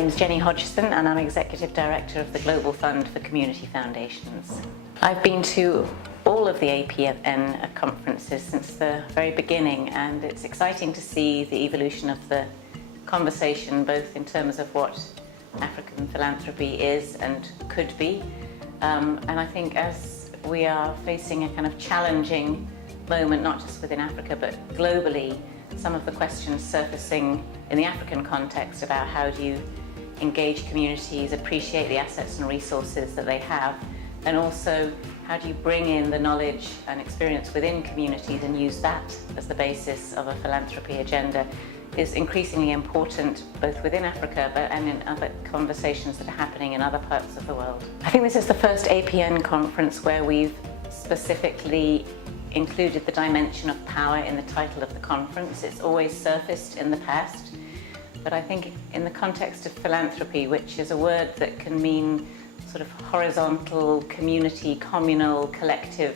name's Jenny Hodgson and I'm Executive Director of the Global Fund for Community Foundations. I've been to all of the APN conferences since the very beginning, and it's exciting to see the evolution of the conversation, both in terms of what African philanthropy is and could be. And I think as we are facing a kind of challenging moment, not just within Africa, but globally, some of the questions surfacing in the African context about how do you engage communities, appreciate the assets and resources that they have, and also how do you bring in the knowledge and experience within communities and use that as the basis of a philanthropy agenda is increasingly important both within Africa and in other conversations that are happening in other parts of the world. I think this is the first APN conference where we've specifically included the dimension of power in the title of the conference. It's always surfaced in the past, but I think in the context of philanthropy, which is a word that can mean sort of horizontal, community, communal, collective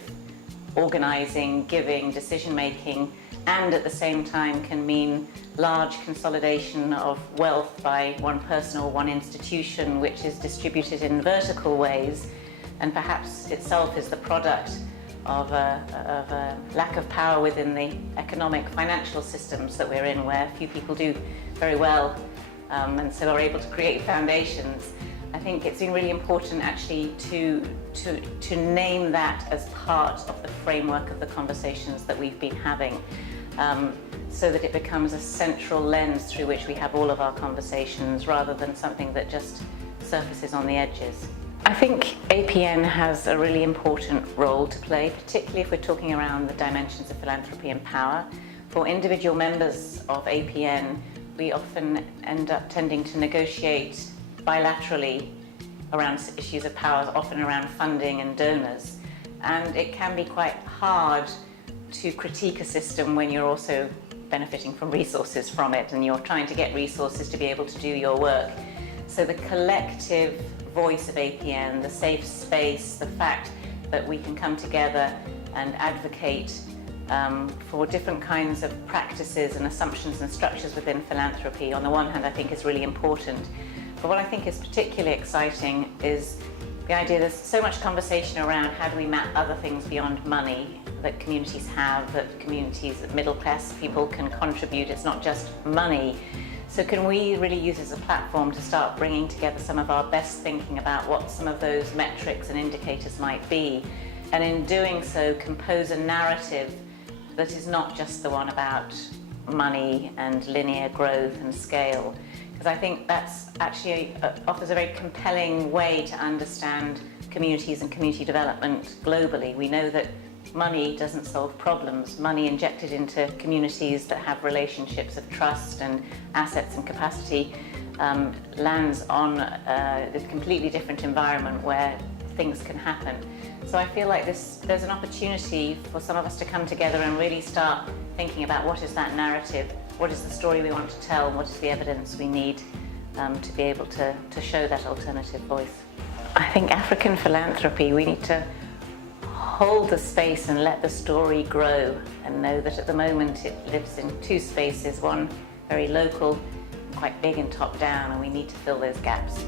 organizing, giving, decision-making, and at the same time can mean large consolidation of wealth by one person or one institution, which is distributed in vertical ways, and perhaps itself is the product of a lack of power within the economic financial systems that we're in, where few people do very well and so are able to create foundations. I think it's been really important actually to name that as part of the framework of the conversations that we've been having, so that it becomes a central lens through which we have all of our conversations, rather than something that just surfaces on the edges. I think APN has a really important role to play, particularly if we're talking around the dimensions of philanthropy and power. For individual members of APN, we often end up tending to negotiate bilaterally around issues of power, often around funding and donors. And it can be quite hard to critique a system when you're also benefiting from resources from it, and you're trying to get resources to be able to do your work. So the collective voice of APN, the safe space, the fact that we can come together and advocate for different kinds of practices and assumptions and structures within philanthropy, on the one hand, I think is really important. But what I think is particularly exciting is the idea there's so much conversation around how do we map other things beyond money that communities have, that communities, that middle class people can contribute. It's not just money. So can we really use as a platform to start bringing together some of our best thinking about what some of those metrics and indicators might be, and in doing so compose a narrative that is not just the one about money and linear growth and scale, because I think that's actually offers a very compelling way to understand communities and community development globally. We know that money doesn't solve problems. Money injected into communities that have relationships of trust and assets and capacity lands on a completely different environment where things can happen. So I feel like there's an opportunity for some of us to come together and really start thinking about what is that narrative, what is the story we want to tell, what is the evidence we need to be able to show that alternative voice. I think African philanthropy, we need to hold the space and let the story grow, and know that at the moment it lives in two spaces, one very local, quite big and top down, and we need to fill those gaps.